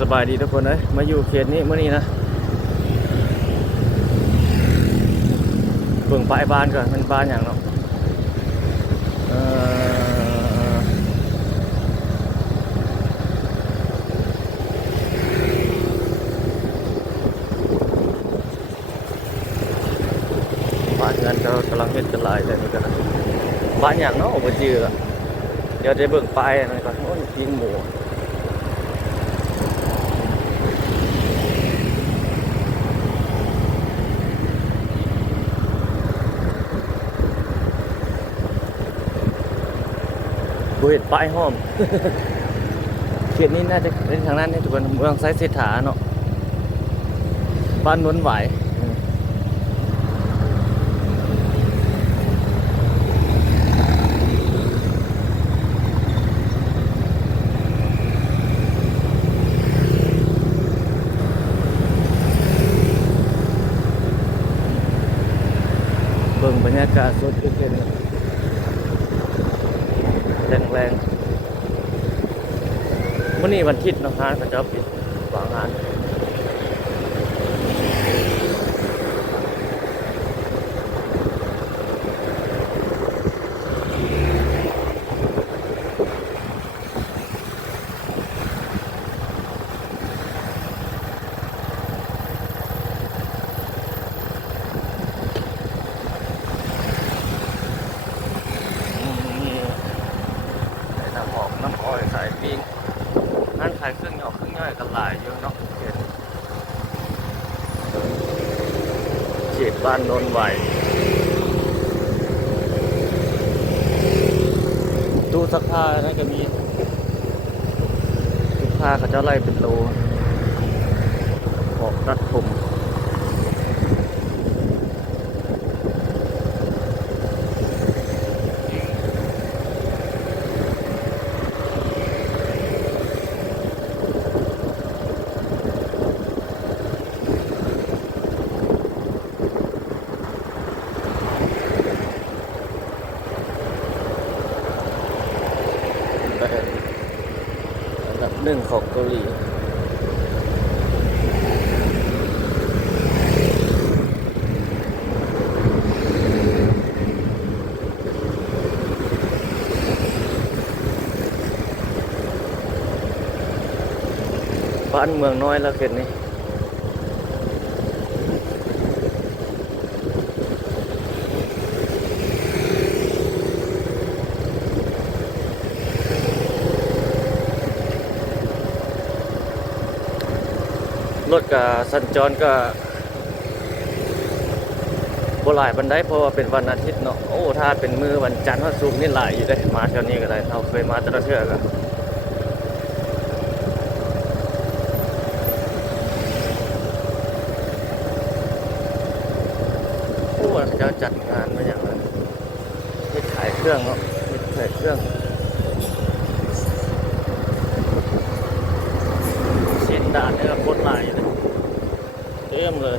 สบายดีทุกคนเลยมาอยู่เขตนี้เมื่อนี้นะเบิ่งปลายบ้านก่อนมันบ้านอย่างเนาะบ้านเงินก็กำลังเฮ็ดกันหลายเลยนี่กันบ้านอย่างเนาะบ่จื้อละเดี๋ยวจะเบิ่งปลายนั่นก่อนโอ้ยยิงหมูเห็ดป้ายห้อม เขตนี้น่าจะเป็นทางนั้นนี่ทุกคนเมืองไซเศรษฐาเนาะบ้านนนหวายเบิ่งบรรยากาศสดขึ้นแรงๆวันนี้วันอาทิตย์เนาะฮะเขาจะปิดวางงานน้ำหอมน้ำอ้อยสายปิ้งร้านขายเครื่องหยอกเครื่องย่อยกันหลายอยู่เนาะเขตบ้านโนนไหวตู้ซักผ้านั่นก็มีตู้ผ้าเขาจะไล่เป็นโลออกรัดผมอันดับหนึ่งของเกาหลีบ้านเมืองน้อยแล้วเกินนี่รถกับสัญจรก็บ่หลายบันไดเพราะว่าเป็นวันอาทิตย์เนาะโอ้ถ้าเป็นมื้อวันจันทร์วันศุกร์นี่หลายอยู่ได้มาแถวนี้ก็ได้เราเคยมาแต่ละเทื่อก็โอ้จะจัดงานมาอย่างไรเฮ็ดขายเครื่องเนาะเฮ็ดขายเครื่องเส้นด่านนี่ก็คนหลายอยู่เลยเต็มเลย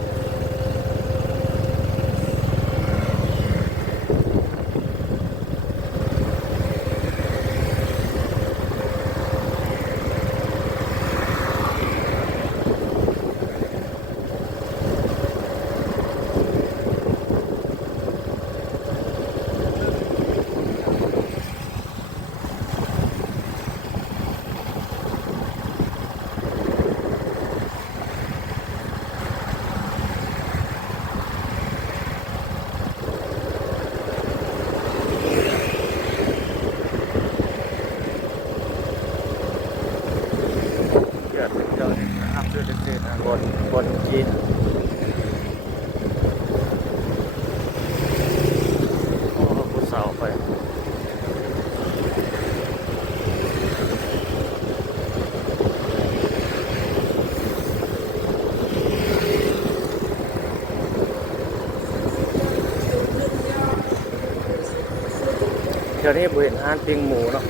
เดี๋ยวนะครับเด็ดๆนะบนจีนโอ้ผู้สาวไปเดี๋ยวนี้ผมเห็นห้านปิ้งหมูเนาะ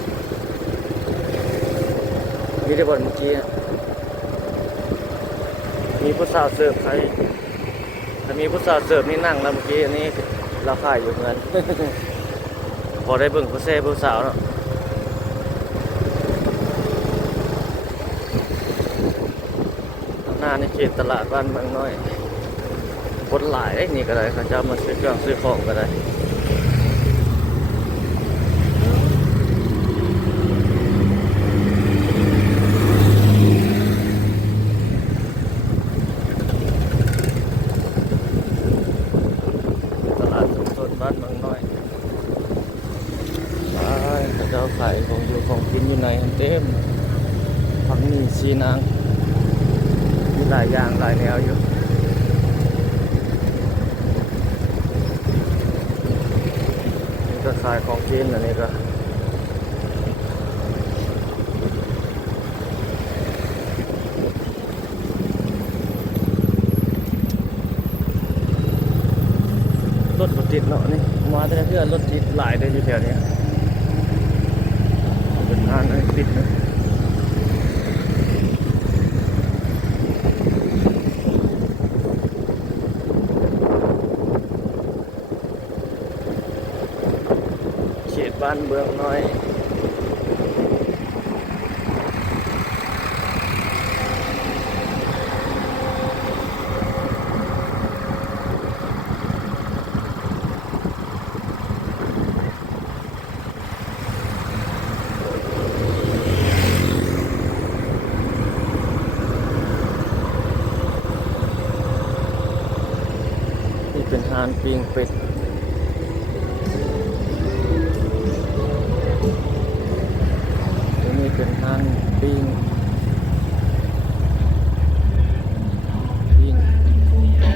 มีได้บนเมื่อกี้มีผู้สาวเสิร์ฟใครถ้ามีผู้สาวเสิร์ฟนี่นั่งแล้วเมื่อกี้อันนี้เราขายอยู่เงิน พอได้เบิ่งผู้เซ่ผู้สาวเนาะ าในเขตตลาดบ้านเมืองน้อยคนหลายนี่ก็ได้เขาเจ้ามาซื้อเครื่องซื้อของก็ได้ตลาดชุมชนบ้านเมืองน้อยเขาเจ้าขายของอยู่ของกินอยู่ในเต็มผักนี่ชีนางมีหลายอย่างหลายแนวอยู่นี่ก็ขายของกินอันนี้ก็รถติดเนาะนี่มาแต่เพื่อนรถติดหลายเลยอยู่แถวนี้เป็นทางติดนะเขตบ้านเมืองน้อยนี่เป็นฮานปิงเป็ดนี่เป็นฮานปิง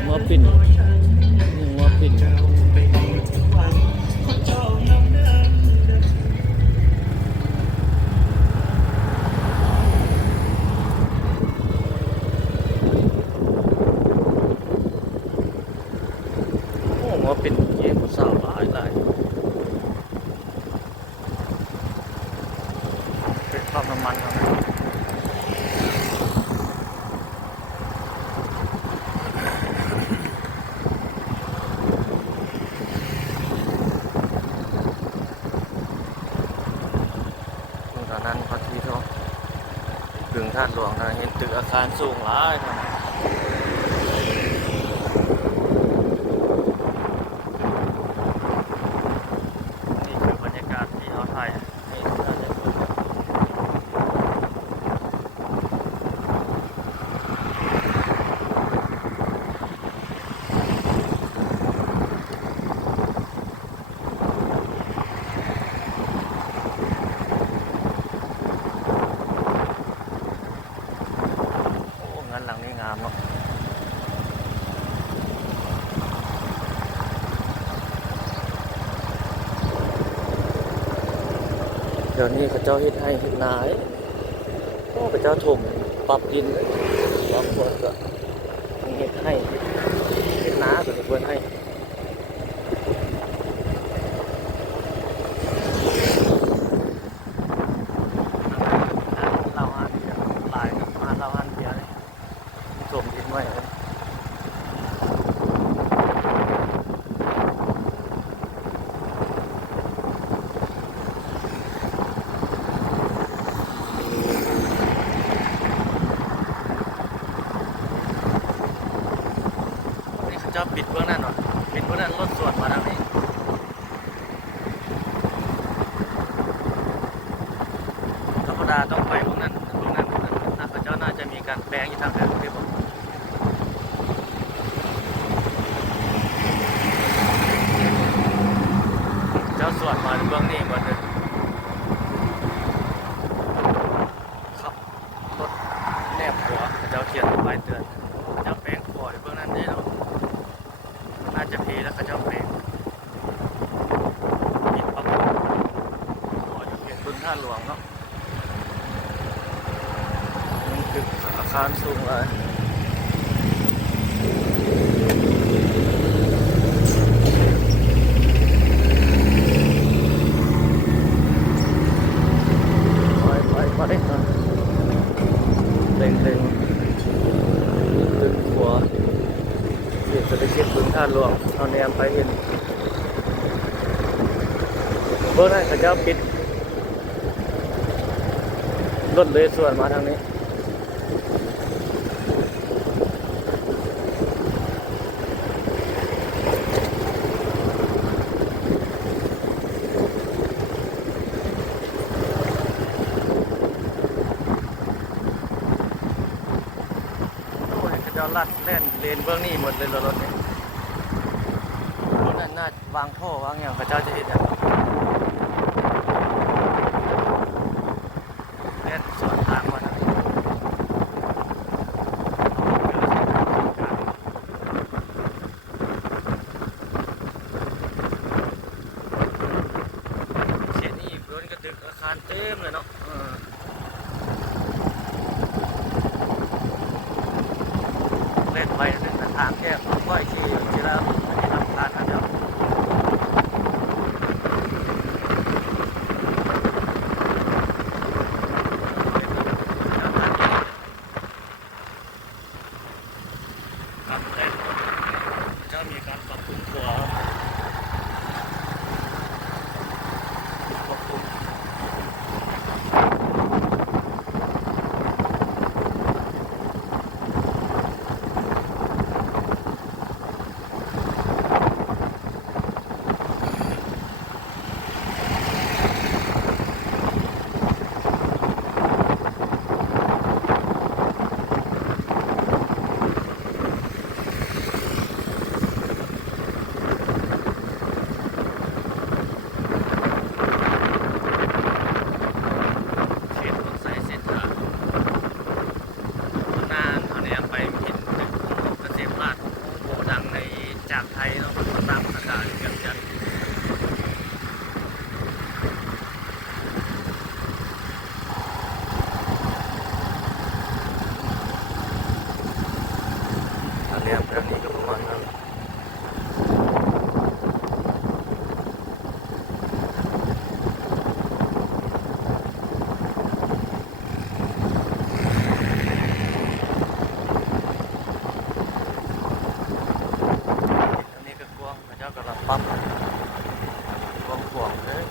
หัวปิ่นนี่หัวปิ่นหัวปิ่นเยี่ยมสาวหลายหลายเป็นความน้ำมันครับตอนนั้นพอทีเขาถึงท่านหลวงนะเห็นตึกอาคารสูงหลายครับนี่คือบรรยากาศที่เขาถ่ายให้ทุกท่านได้ชมโอ้งั้นหลังนี้งามเนาะเดี๋ยวนี้เขาเจ้าเฮ็ดให้เฮ็ดนาโอ้เขาเจ้าถมปรับดินเลยบางคนก็เฮ็ดให้เฮ็ดนาก็เพิ่นให้เราอันเดียวหลายมาเราอันเดียวเลยถมดินไว้เลยนี่เขาเจ้าปิดเบื้องนั้นหน่อยปิดเบื้องนั้นรถสวนมาทางนี้ธรรมดาต้องไปเบื้องนั้นนะเขาเจ้าน่าจะมีการแปลงอยู่ทางนั้นเรียบร้อยเจ้าสวนมาเบื้องนี้หมดเลยครับรถแนบหัวเขาเจ้าเขียนป้ายเตือนเขาเจ้าแปลงปล่อยเบื้องนั้นได้เนาะน่าจะพีแล้วเขาเจ้าแปลงปิดปั๊บปล่อยอยู่เขตบึงท่าหลวงเนาะตึกอาคารสูงเลยไปเล็งตึกหัวเขตเศรษฐกิจบึงท่าหลวงเอาแนมไปเห็นเบื้องนั้นเขาเจ้าปิดรถเลยส่วนมาทางนี้ จ้าลัดเล่นเลนเบื้องนี้หมดเลยรถนี่รถนั่นน่าวางท่อวางอย่างเขาเจ้าจะเห็นอย่างเล่นสวนทางมานะเส้นนี้รถกระตึกอาคารเต็มเลยเนาะเล่นไปเป็นทางแคบค่อยขี่ทีละทางการนะเจ้าครับเล่นเจ้ามีการปรับปรุงตัวปรับปรุงจากไทยเนาะตามอากาศเกือบจะเรียบแบบนี้ก็ประมาณนั้นเจ้ากำลังปั๊มขวางเลย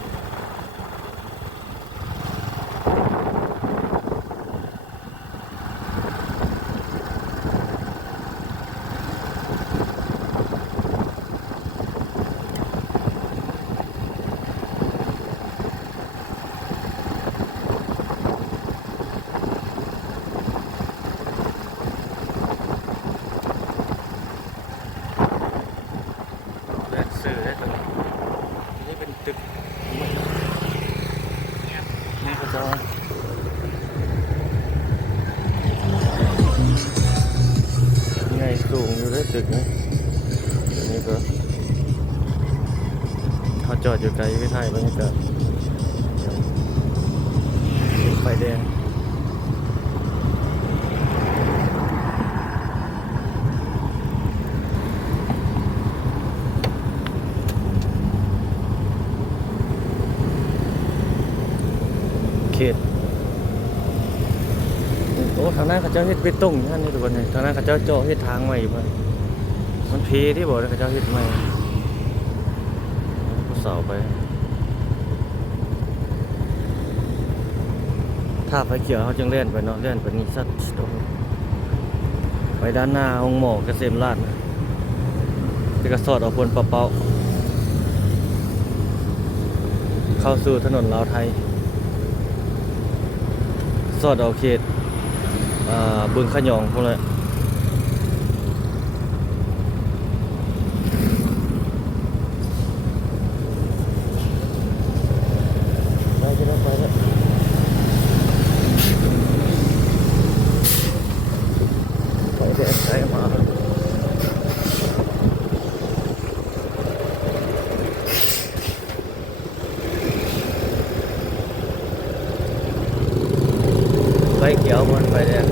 สื่อได้ตรงนี้นี่เป็นตึกนี่ก็จะไงสูงอยู่ได้ตึกนะนี่ก็เขาจอดอยู่ไกลไม่ถ่ายบรรยากาศไฟแดงโอ้ทางนั้นเขาเจ้าเฮ็ดเบตงท่านนี่ทุกคนนี่ทางนั้นเขาเจ้าเจาะเฮ็ดทางใหม่มามันเพที่บอกเขาเจ้าเฮ็ดใหม่ก็เสาไปถ้าไฟเขียวเขาจึงเล่นไปเนาะเล่นไปนี่สัตว์ไปด้านหน้าองค์หมอเกษมราชนะจะกระสอดเอาพลปะเปาเข้าสู่ถนนลาวไทยสอดเอาเขตบึงขยองพวกนั้นไปจะได้ไปแล้วไปแดงใจมาไฟเขียวบนไฟแดง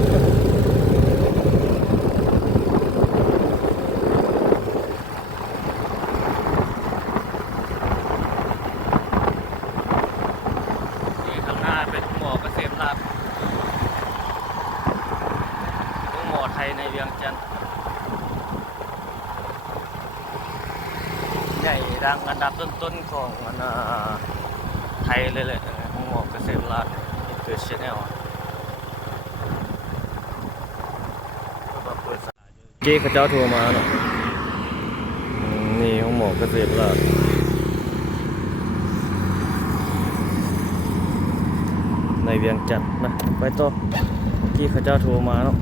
ในเวียงจันทร์ใหญ่ดังอันดับต้นๆของไทยเลยแหละของหมอเกษมราชเกิดชแนลเจ๊เขาเจ้าโทรมาเนาะนี่ของหมอเกษมราชในเวียงจันทร์นะไปต่อเจ๊เขาเจ้าโทรมาเนาะ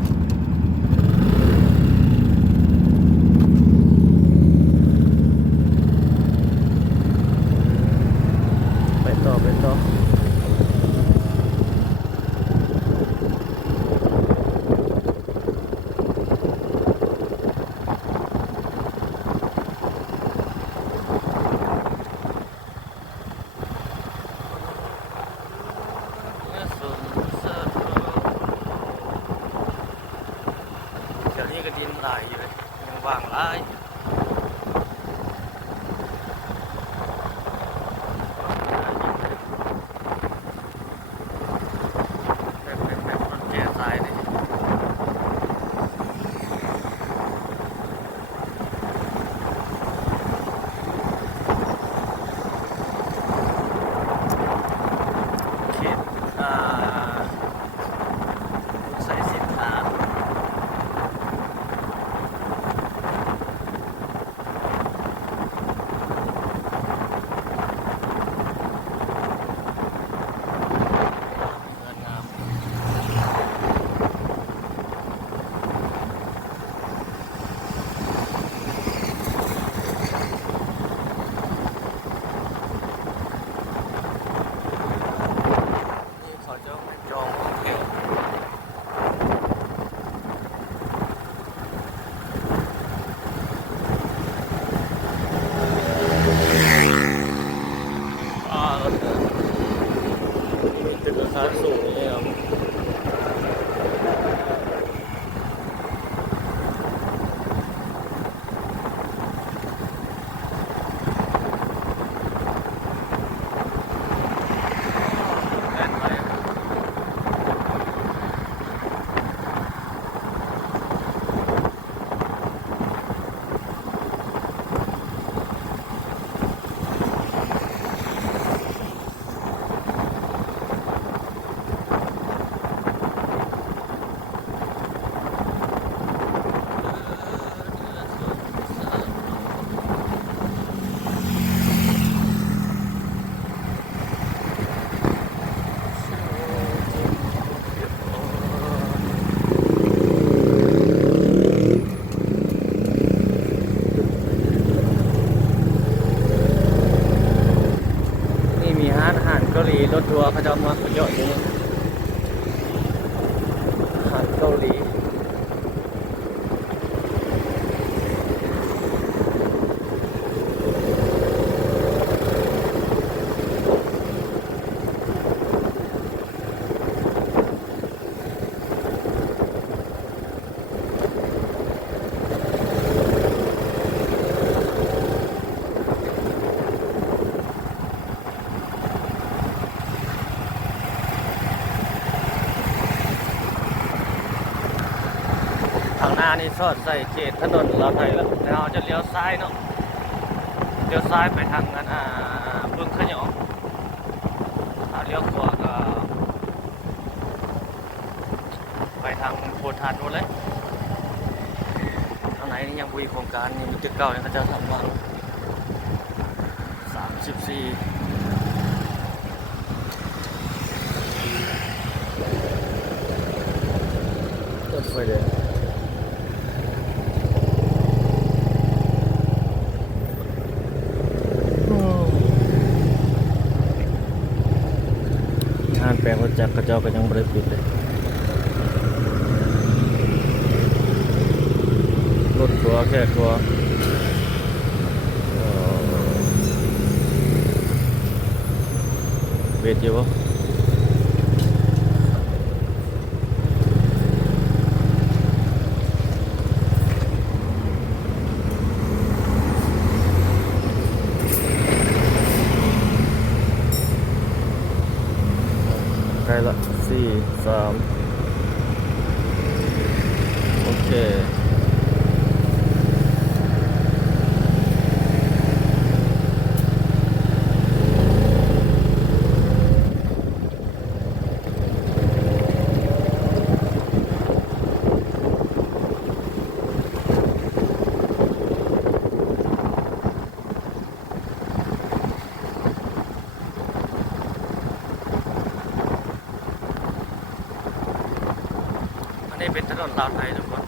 วนี้ก็ดินหลายอยู่เลยยังว่างหลายแบบมันแก่ตายเลยเขตใส่สินค้าเงินงามนี่เขาจะไม่จองโอเคมีตึกอาคารสูงนี่ครับแน่นไปนี่มีร้านอาหารเกาหลีรถทัวร์เขาจะเอามาเขาเยอะอยู่นี่อาหารเกาหลีทางหน้านี่ซอดใส่เขตถนนเราไทยแล้วแล้วเราจะเลี้ยวซ้ายเนาะเลี้ยวซ้ายไปทางนั้นบึงขยองถ้าเลี้ยวขวาก็ไปทางโพธิ์ทานนู้นเลยทางไหนนี่ยังมีโครงการนี่มีตึกเก่าเนี่ยเขาจะทำมา34รถไฟแดงงานแปลงรถจักรกระเจ้าก็ยังไม่ได้ปิดเลยรถทัวร์แค่ทัวร์เวทอยู่ปะใกล้ละ4 3โอเคอันนี้เป็นถนนลาวไทยทุกคน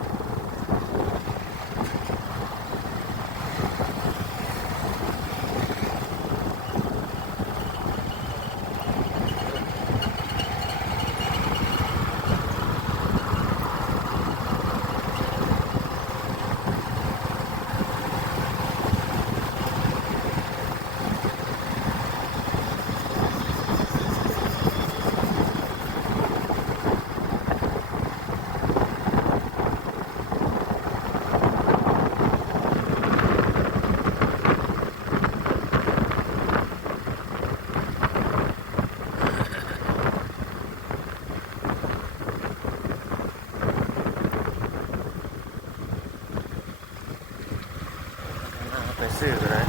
ซื้อก็ได้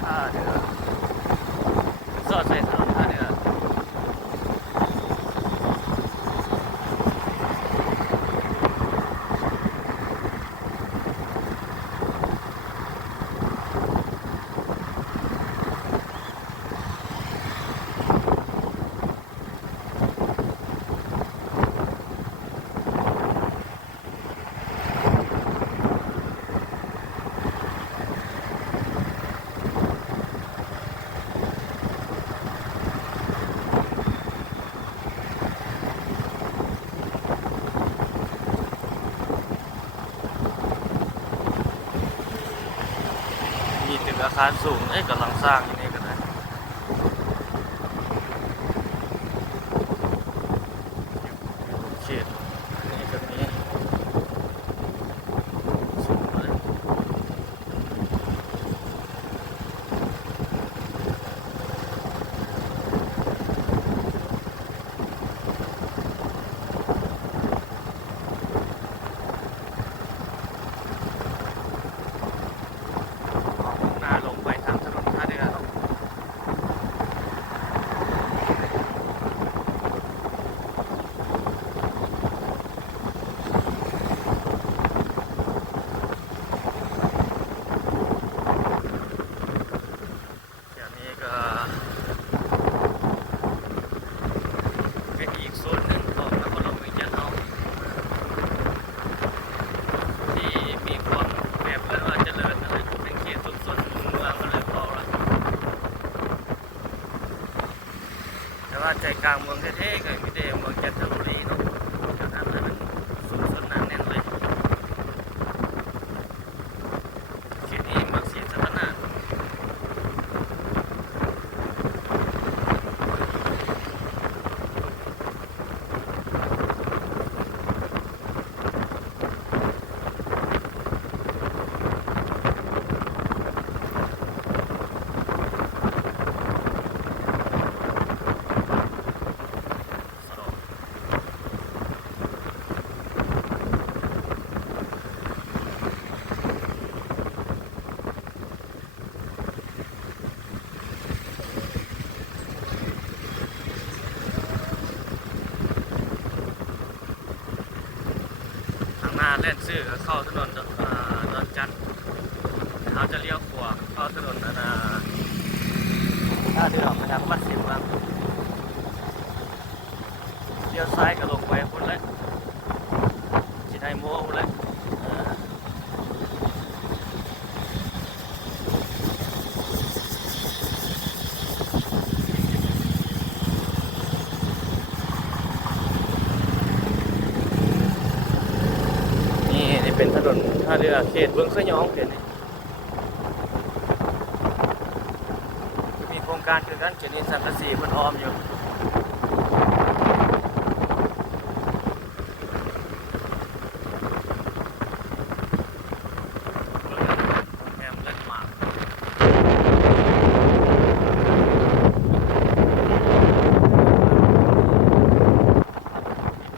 ท่าเรือสอดใส่ถนนท่าเรือมีตึกอาคารสูงกำลังสร้างอยู่นี่กันนะเขตนี่ก็มีสูงเลยหน้าลงไปทางถนนท่าเรือเนาะเดี๋ยวนี้ก็เป็นอีกโซนหนึ่งของนครหลวงเวียงจันทร์เราที่มีความแบบเรียกว่าเจริญอะไรเป็นเขตสุดๆเมืองก็เลยพอละแต่ว่าใจกลางเมืองแท้ๆก็มีแต่เมืองจันทบุรีเนาะจากนั้นให้มันสุดๆหนาแน่นเลยเขตนี้เมืองศรีสะเกษ ข้างหน้าเล่นซื้อก็เข้าถนนดอนจันทร์เขาจะเลี้ยวขวาเข้าถนนท่าเรือมาทางวัดสิงห์บ้างเลี้ยวซ้ายก็ลงไปพุ่นเลยจิตไฮโม่พุ่นเลยนี่เป็นถนนท่าเรือเขตบึงขะยองเขตนี้มีโครงการคือกันเขตนี้สังกะสีเพิ่นอ้อมอยู่แฮมเล่นหมาก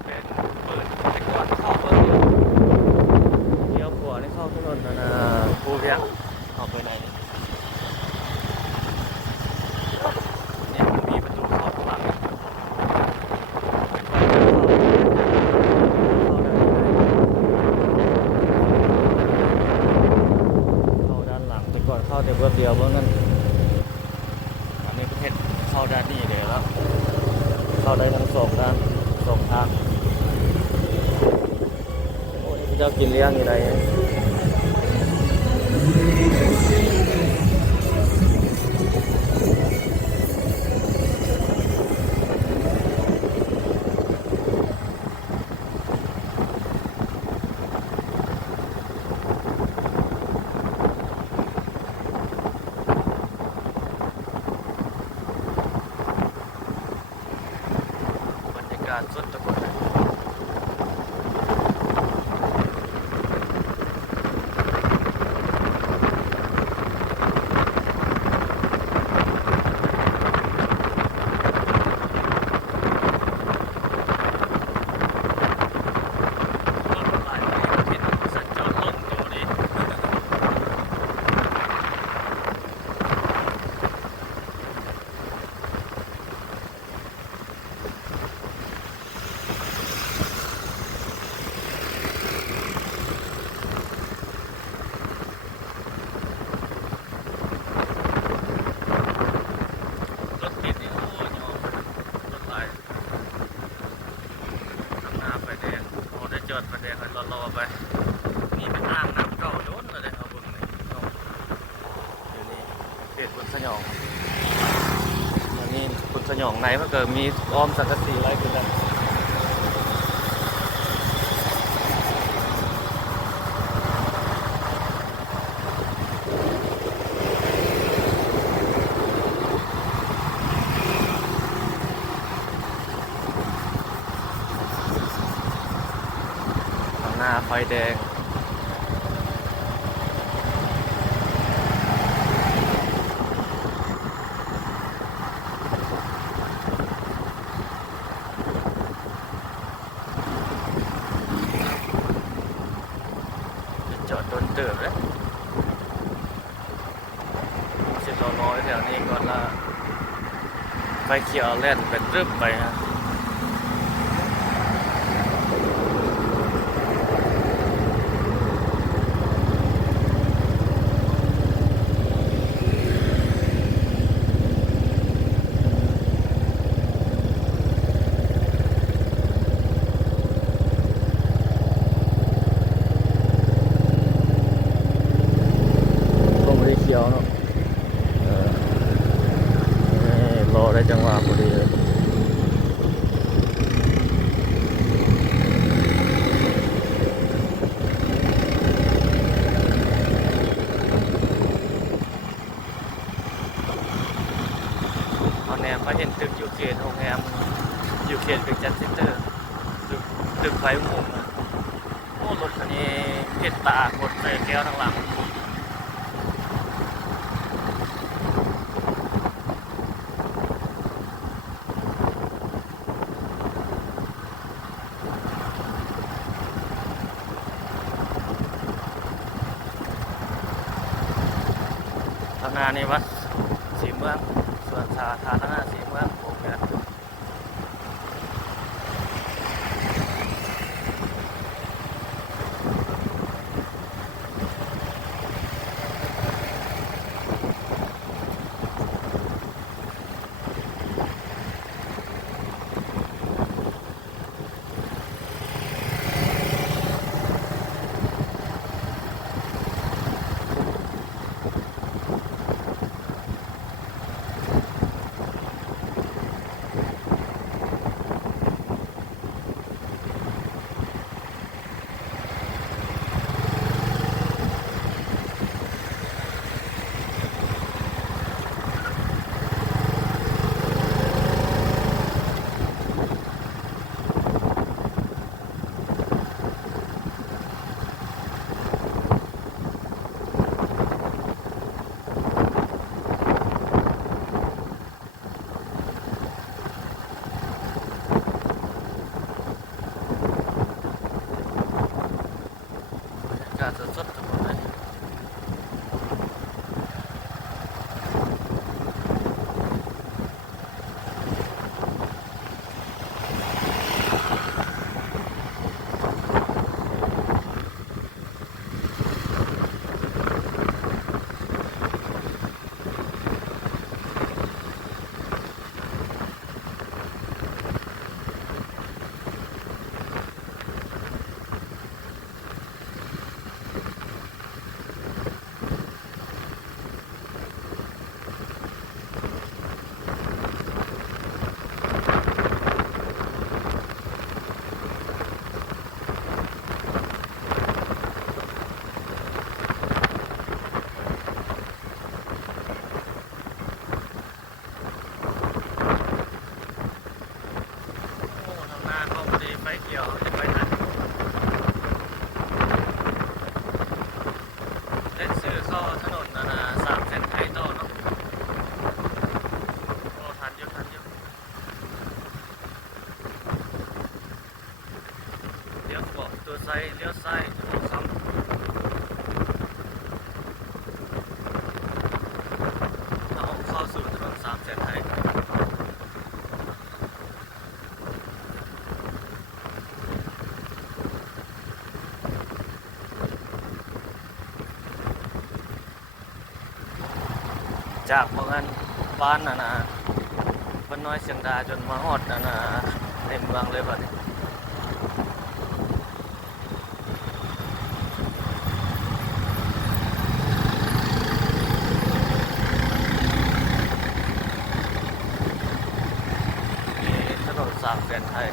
เป็นเปิดไปก่อนเข้าเบิ่งเลี้ยวขวานี่เข้าถนนภูเวียงออกไปไหนเนี่ยมันมีประตูเข้าข้างหลังเข้าด้านหลังไปก่อนเข้าแต่เบื้องเดียวเบื้องนั้นอันนี้ประเทศเข้าด้านนี้เลยแล้วเข้าได้ทั้งสองด้านสองทางโอ้ยพี่เจ้ากินเลี้ยงอยู่ไหนบรรยากาศสดทุกคน ตบุญสยองอันนี้บุญสยองไหนมันเกิดมีอ้อมสังกะสีอะไรขึ้นแล้วหน้าไฟแดงจอดโดนเติบเลย10 โลน้อยแถวนี้ก่อนละไฟเขียวแล่นเป็นรึบไปฮะเขียวเนาะรอได้จังหวะพอดีเลยเอาแนมมาเห็นตึกอยู่เขตโรงแรมอยู่เขตเป็นจัดเซ็นเตอร์ตึกไฟมุมโอ้รถคันนี้เห็นตากดใส่แก้วทั้งหลังทางหน้านี่วัดสีเมืองส่วนสาธารณะสีเมืองผมเนี่ยการสดๆทั้งหมดเลยไฟเขียวจะไปทันเล่นซื้อเข้าถนน3 เส้นไทยต่อเนาะโอ้ทันอยู่เลี้ยวขวาตัวซ้ายเลี้ยวซ้ายตัวซ้ำเอาเข้าสู่ถนน3 เส้นไทยจากเมืองบ้านบ้านน้อยเสียงดาจนมาฮอดในเมืองเลยบัดนี้ ดนไทย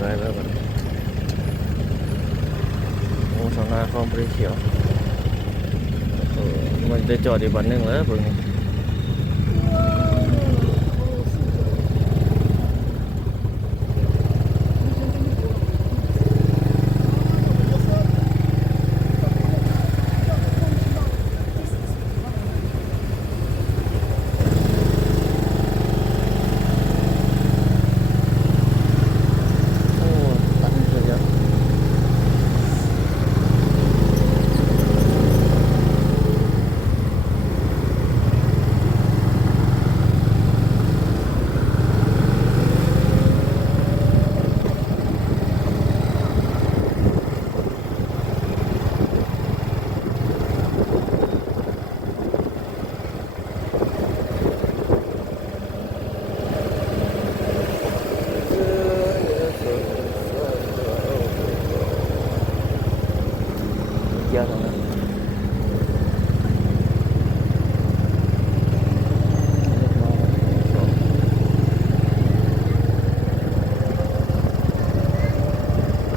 ไปโอ้สองนาคลองบริเขียวมันจะจอดอีกวันหนึ่งแล้วเพิ่งเยอะตรงนั้น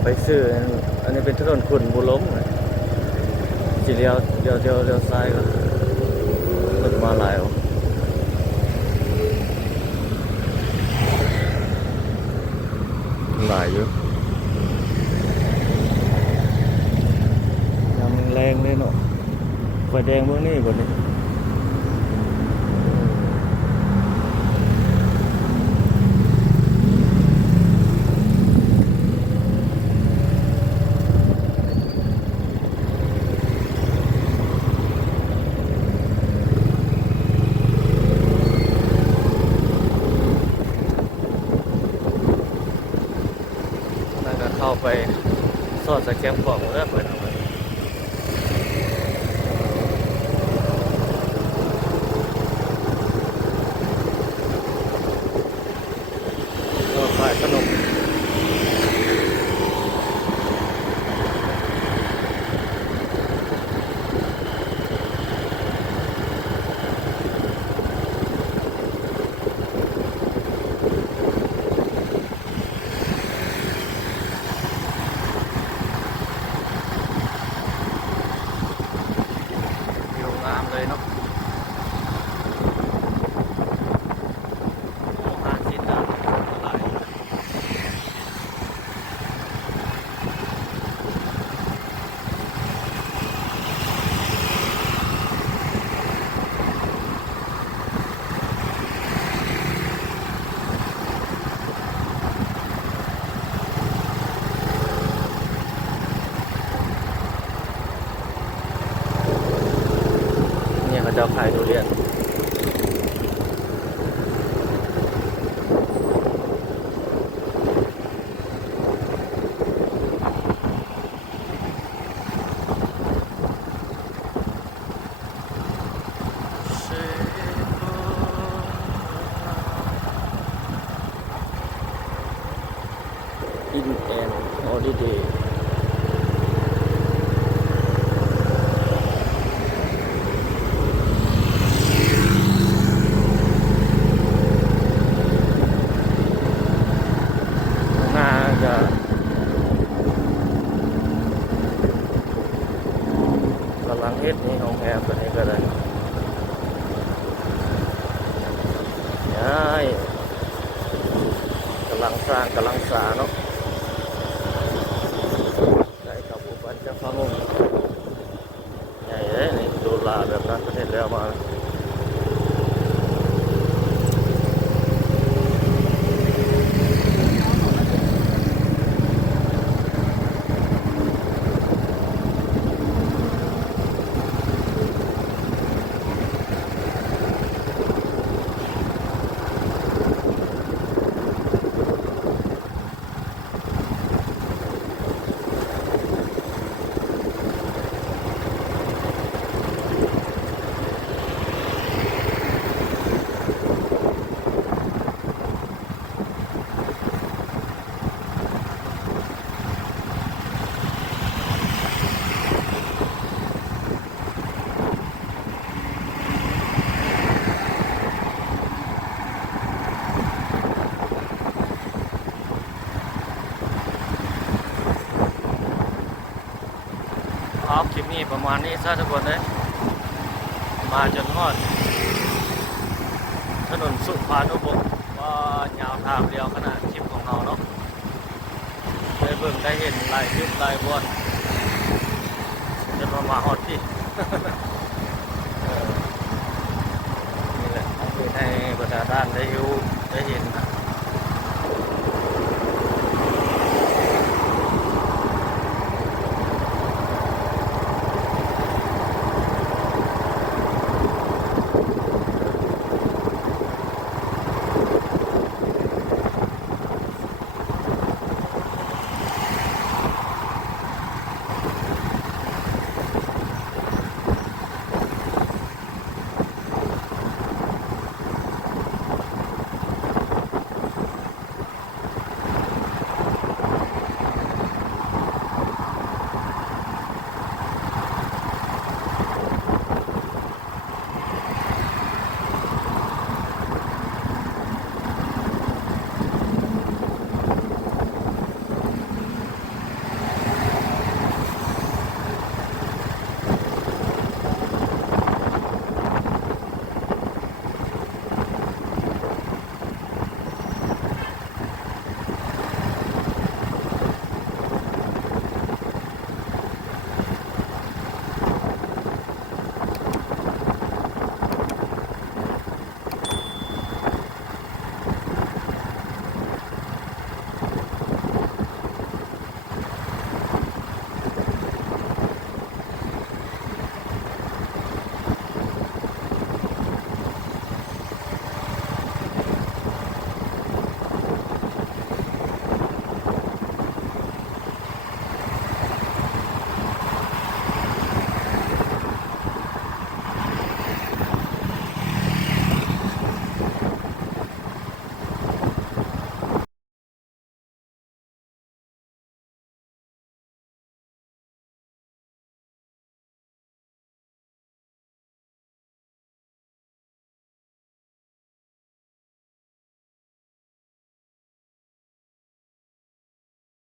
ไปซื้ออันนี้เป็นถนนขุ่นบุล้มจีเลี้ยวซ้ายก็รถมาหลายอยู่ยังแรงเลยเนาะไฟแดงเบื้องนี้บนนี้เข้าไปสอดสแคมป์ของเรื่องเปิดเอาไว้ก็ขายขนมเลยเนาะห้าสิบดาวหลายเนี่ยเขาจะขายทุเรียนอินแอนฮอลิเดย์น่าจะ กำลังสร้างกำลังสาเนาะได้กับอุปันจะพะงงใหญ่เลยนี่ดูลาแบบนั้นประเทศแล้วมาเอาคลิปนี้ประมาณนี้ซะทุกคนเลยมาจนฮอดถนนสุภานุวงศ์ว่ายาวทางเดียวขนาดคลิปของเราเนาะได้เบิ่งได้เห็นหลายคลิปหลายบอนจนมาฮอดที่ นี่แหละคือให้ประชาชนได้อยู่ได้เห็น